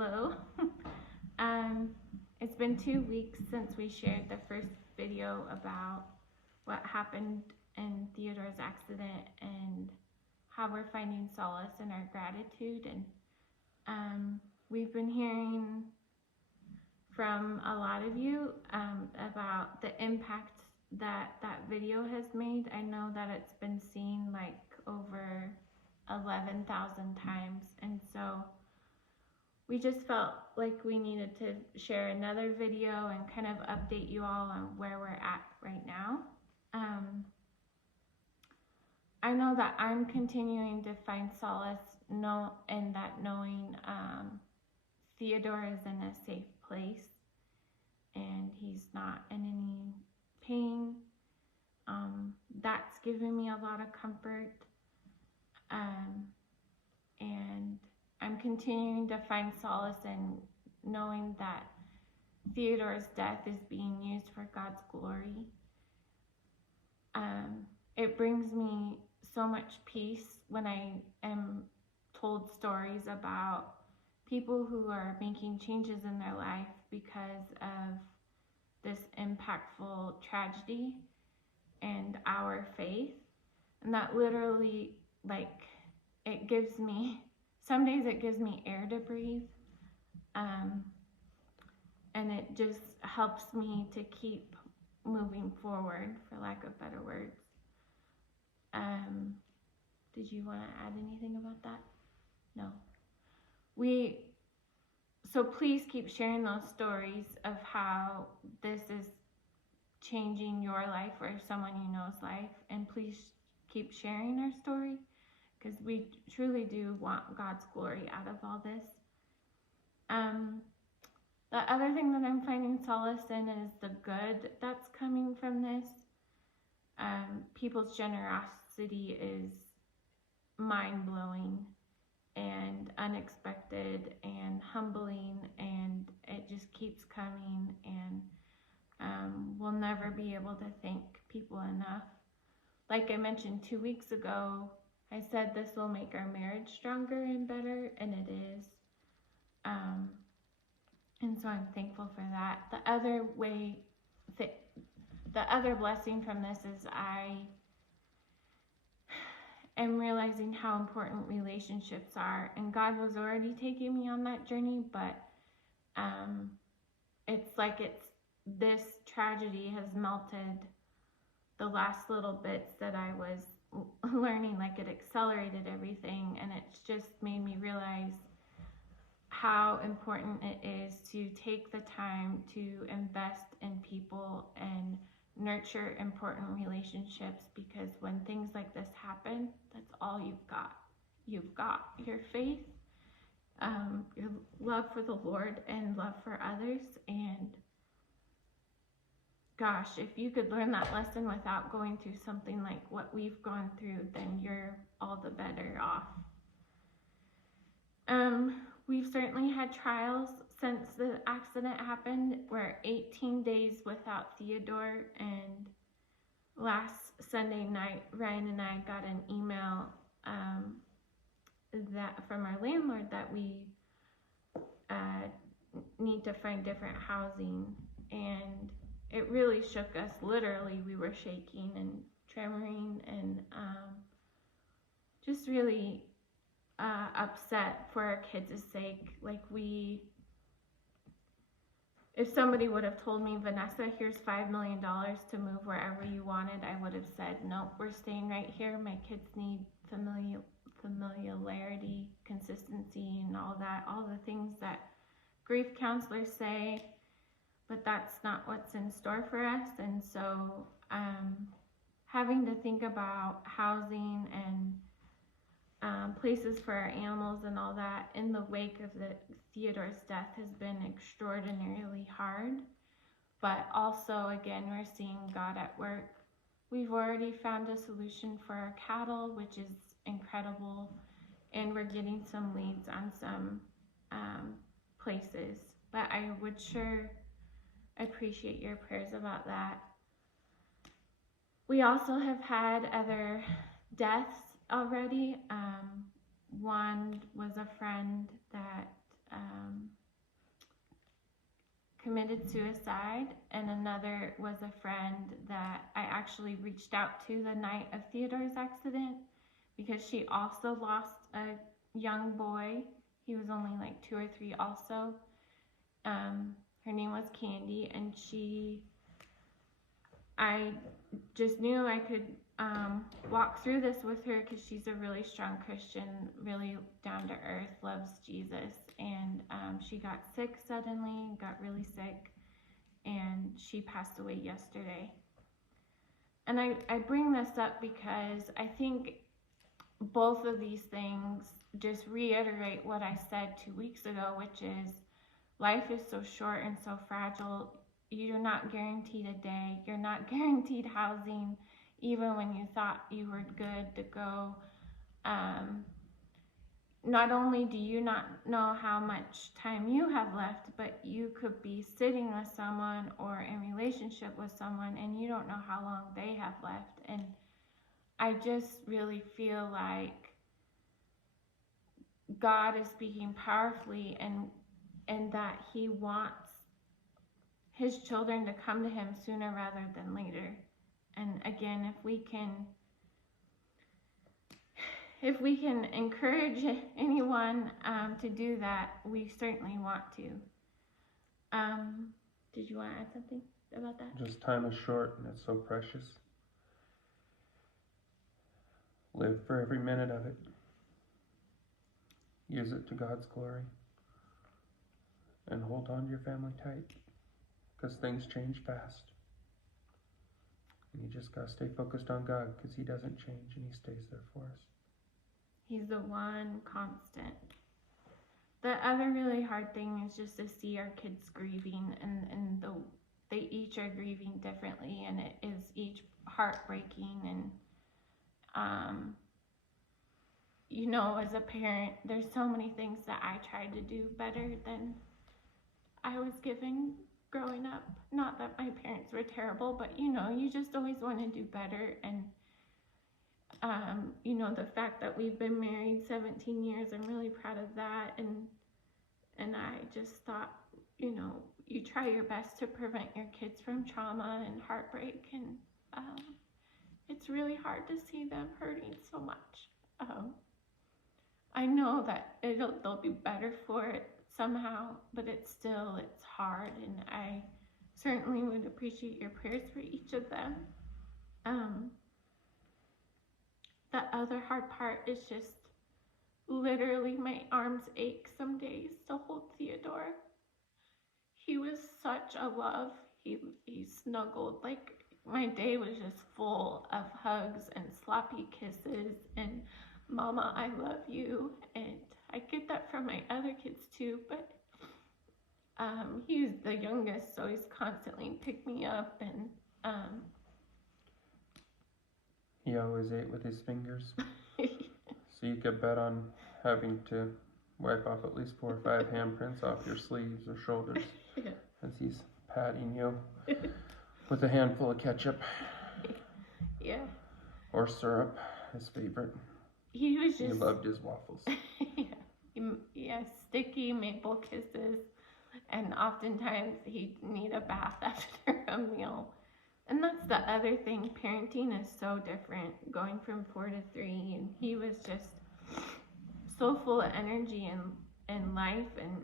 Hello. It's been 2 weeks since we shared the first video about what happened in Theodore's accident and how we're finding solace in our gratitude. And we've been hearing from a lot of you about the impact that video has made. I know that it's been seen like over 11,000 times, and so we just felt like we needed to share another video and kind of update you all on where we're at right now. I know that I'm continuing to find solace in that knowing Theodore is in a safe place and he's not in any pain. That's given me a lot of comfort. And I'm continuing to find solace in knowing that Theodore's death is being used for God's glory. It brings me so much peace when I am told stories about people who are making changes in their life because of this impactful tragedy and our faith. And that literally, it gives me, some days it gives me air to breathe, and it just helps me to keep moving forward, for lack of better words. Did you want to add anything about that? No. So please keep sharing those stories of how this is changing your life or someone you know's life, and please keep sharing our story, because we truly do want God's glory out of all this. The other thing that I'm finding solace in is the good that's coming from this. People's generosity is mind-blowing and unexpected and humbling, and it just keeps coming, and we'll never be able to thank people enough. Like I mentioned 2 weeks ago, I said this will make our marriage stronger and better, and it is. And so I'm thankful for that. The other blessing from this is I am realizing how important relationships are, and God was already taking me on that journey, but it's like this tragedy has melted the last little bits that I was learning. Like, it accelerated everything, and it's just made me realize how important it is to take the time to invest in people and nurture important relationships, because when things like this happen, that's all you've got. You've got your faith, your love for the Lord, and love for others. And gosh, if you could learn that lesson without going through something like what we've gone through, then you're all the better off. We've certainly had trials since the accident happened. We're 18 days without Theodore, and last Sunday night, Ryan and I got an email that from our landlord that we need to find different housing, and it really shook us. Literally, we were shaking and tremoring, and just really upset for our kids' sake. If somebody would have told me, Vanessa, here's $5 million to move wherever you wanted, I would have said, nope, we're staying right here. My kids need familiarity, consistency, and all the things that grief counselors say, but that's not what's in store for us. And so having to think about housing and places for our animals and all that in the wake of Theodore's death has been extraordinarily hard. But also, again, we're seeing God at work. We've already found a solution for our cattle, which is incredible, and we're getting some leads on some places. But I would sure appreciate your prayers about that. We also have had other deaths already. One was a friend that committed suicide, and another was a friend that I actually reached out to the night of Theodore's accident, because she also lost a young boy. He was only like 2 or 3 also. Her name was Candy, and I just knew I could walk through this with her, because she's a really strong Christian, really down to earth, loves Jesus. And she got sick suddenly, got really sick, and she passed away yesterday. And I bring this up because I think both of these things just reiterate what I said 2 weeks ago, which is life is so short and so fragile. You're not guaranteed a day. You're not guaranteed housing, even when you thought you were good to go. Not only do you not know how much time you have left, but you could be sitting with someone or in relationship with someone, and you don't know how long they have left. And I just really feel like God is speaking powerfully, and that He wants His children to come to Him sooner rather than later. And again, if we can encourage anyone to do that, we certainly want to. Did you want to add something about that? Just time is short and it's so precious. Live for every minute of it. Use it to God's glory. And hold on to your family tight, because things change fast. And you just gotta stay focused on God, because He doesn't change and He stays there for us. He's the one constant. The other really hard thing is just to see our kids grieving, and they each are grieving differently, and it is each heartbreaking. And as a parent, there's so many things that I tried to do better than I was given growing up. Not that my parents were terrible, but you just always want to do better. And the fact that we've been married 17 years, I'm really proud of that. And I just thought, you try your best to prevent your kids from trauma and heartbreak, and it's really hard to see them hurting so much. I know that they'll be better for it somehow, but it's hard, and I certainly would appreciate your prayers for each of them. The other hard part is just literally my arms ache some days to hold Theodore. He was such a love. He snuggled. Like, my day was just full of hugs and sloppy kisses and "Mama, I love you." And I get that from my other kids too, but he's the youngest, so he's constantly picked me up. And He always ate with his fingers. So you could bet on having to wipe off at least 4 or 5 handprints off your sleeves or shoulders as he's patting you with a handful of ketchup. Yeah. Or syrup, his favorite. He loved his waffles. Yeah, sticky maple kisses, and oftentimes he'd need a bath after a meal. And that's the other thing, parenting is so different, going from 4 to 3, and he was just so full of energy and life and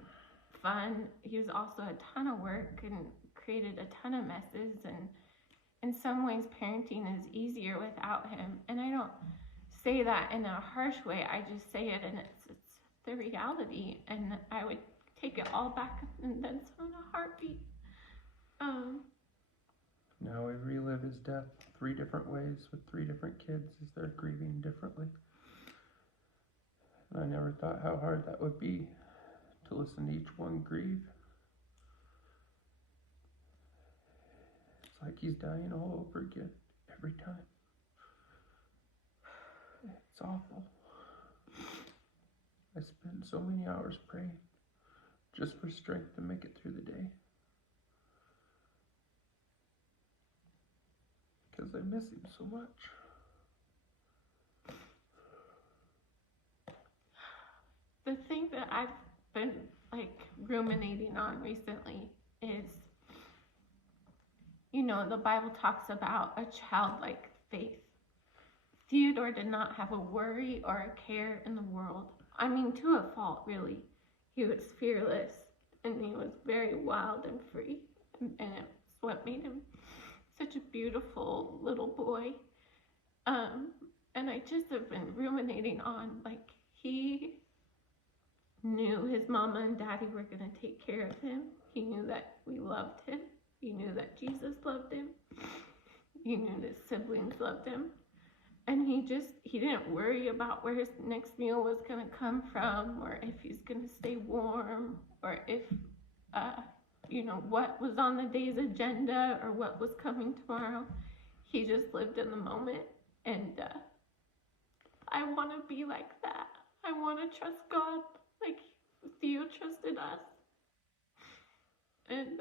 fun. He was also a ton of work and created a ton of messes, and in some ways parenting is easier without him. And I don't say that in a harsh way, I just say it, and it's the reality, and I would take it all back and then some in a heartbeat. Now we relive his death 3 different ways with 3 different kids as they're grieving differently. And I never thought how hard that would be to listen to each one grieve. It's like he's dying all over again every time. It's awful. I spend so many hours praying just for strength to make it through the day. Because I miss him so much. The thing that I've been like ruminating on recently is, the Bible talks about a childlike faith. Theodore did not have a worry or a care in the world. I mean, to a fault, really. He was fearless, and he was very wild and free, and it's what made him such a beautiful little boy. And I just have been ruminating on, like, he knew his mama and daddy were going to take care of him. He knew that we loved him. He knew that Jesus loved him. He knew his siblings loved him. And he didn't worry about where his next meal was going to come from, or if he's going to stay warm, or if, what was on the day's agenda, or what was coming tomorrow. He just lived in the moment. And I want to be like that. I want to trust God like Theo trusted us. And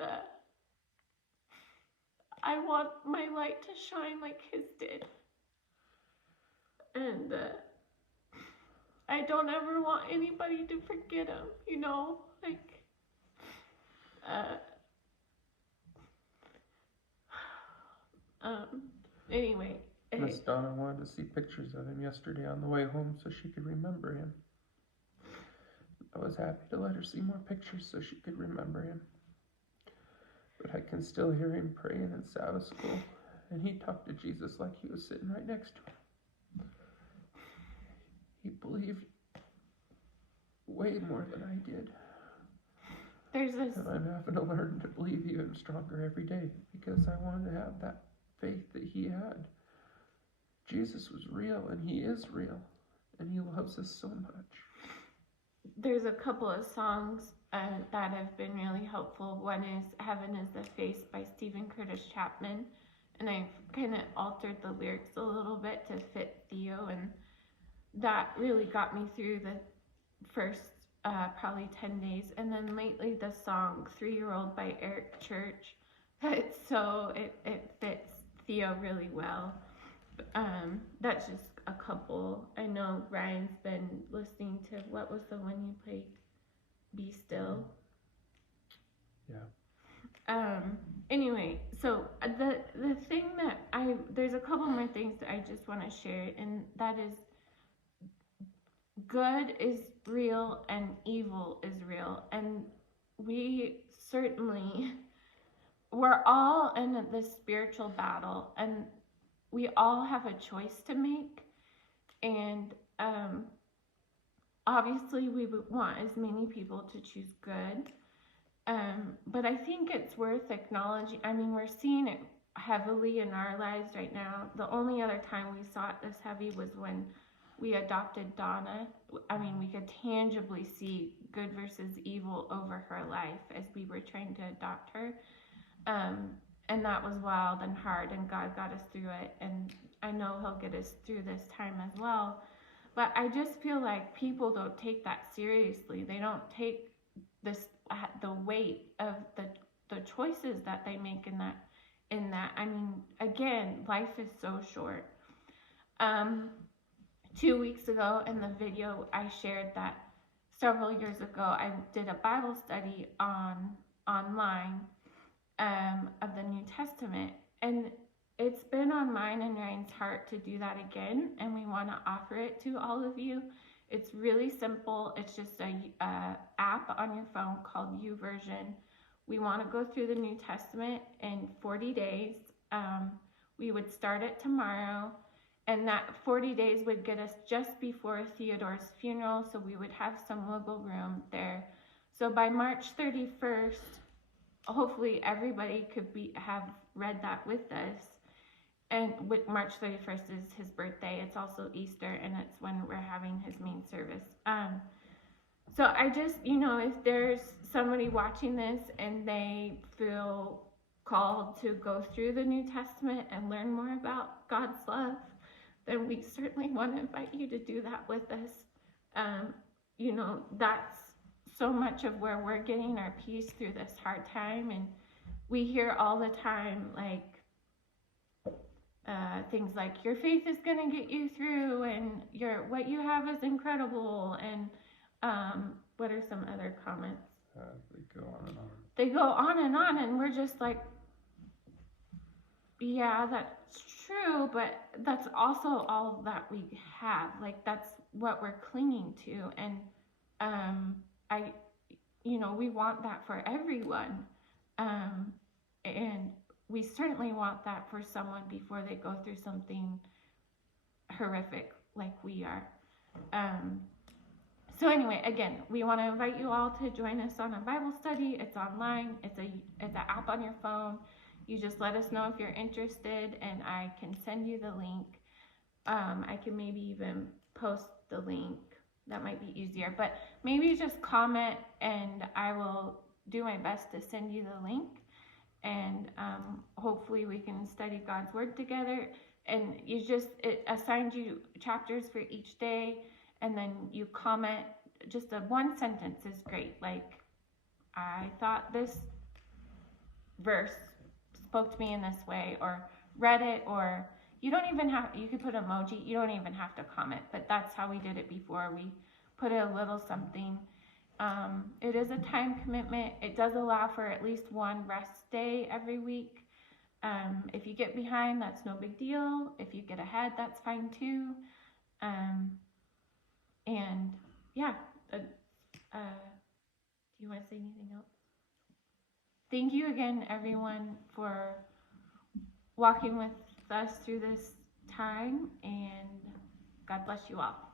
I want my light to shine like his did. And I don't ever want anybody to forget him, anyway. Miss Donna wanted to see pictures of him yesterday on the way home so she could remember him. I was happy to let her see more pictures so she could remember him. But I can still hear him praying in Sabbath school, and he talked to Jesus like he was sitting right next to him. He believed way more than I did. And I'm having to learn to believe even stronger every day because I wanted to have that faith that he had. Jesus was real, and he is real, and he loves us so much. There's a couple of songs that have been really helpful. One is Heaven is the Face by Stephen Curtis Chapman, and I've kind of altered the lyrics a little bit to fit Theo, and that really got me through the first probably 10 days. And then lately the song 3-Year-Old by Eric Church, it fits Theo really well. That's just a couple. I know Ryan's been listening to, what was the one you played? Be Still. Yeah. Anyway, so the thing that there's a couple more things that I just want to share, and that is, good is real and evil is real, and we're all in this spiritual battle, and we all have a choice to make, and obviously we would want as many people to choose good, but I think it's worth acknowledging. I mean, we're seeing it heavily in our lives right now. The only other time we saw it this heavy was when we adopted Donna. I mean, we could tangibly see good versus evil over her life as we were trying to adopt her. And that was wild and hard, and God got us through it, and I know he'll get us through this time as well. But I just feel like people don't take that seriously. They don't take the weight of the choices that they make in that. I mean, again, life is so short. 2 weeks ago in the video, I shared that several years ago I did a Bible study online of the New Testament, and it's been on mine and Ryan's heart to do that again, and we want to offer it to all of you. It's really simple. It's just a app on your phone called YouVersion. We want to go through the New Testament in 40 days. We would start it tomorrow, and that 40 days would get us just before Theodore's funeral, so we would have some wiggle room there. So by March 31st, hopefully everybody could have read that with us. And with March 31st is his birthday. It's also Easter, and it's when we're having his main service. So I just, if there's somebody watching this and they feel called to go through the New Testament and learn more about God's love, then we certainly want to invite you to do that with us. That's so much of where we're getting our peace through this hard time. And we hear all the time, like, things like, your faith is going to get you through, and what you have is incredible, and what are some other comments? go on, and we're just like, yeah, that's true, but that's also all that we have. Like, that's what we're clinging to. And we want that for everyone. And we certainly want that for someone before they go through something horrific like we are. So anyway, again, we want to invite you all to join us on a Bible study. It's online. It's an app on your phone. You just let us know if you're interested, and I can send you the link. I can maybe even post the link. That might be easier. But maybe just comment, and I will do my best to send you the link. And hopefully we can study God's Word together. And it assigns you chapters for each day, and then you comment. Just one sentence is great. Like, I thought this verse spoke to me in this way, or read it, or you could put emoji. You don't even have to comment, but that's how we did it before. We put a little something. It is a time commitment. It does allow for at least one rest day every week. If you get behind, that's no big deal. If you get ahead, that's fine too. And yeah, do you want to say anything else? Thank you again, everyone, for walking with us through this time, and God bless you all.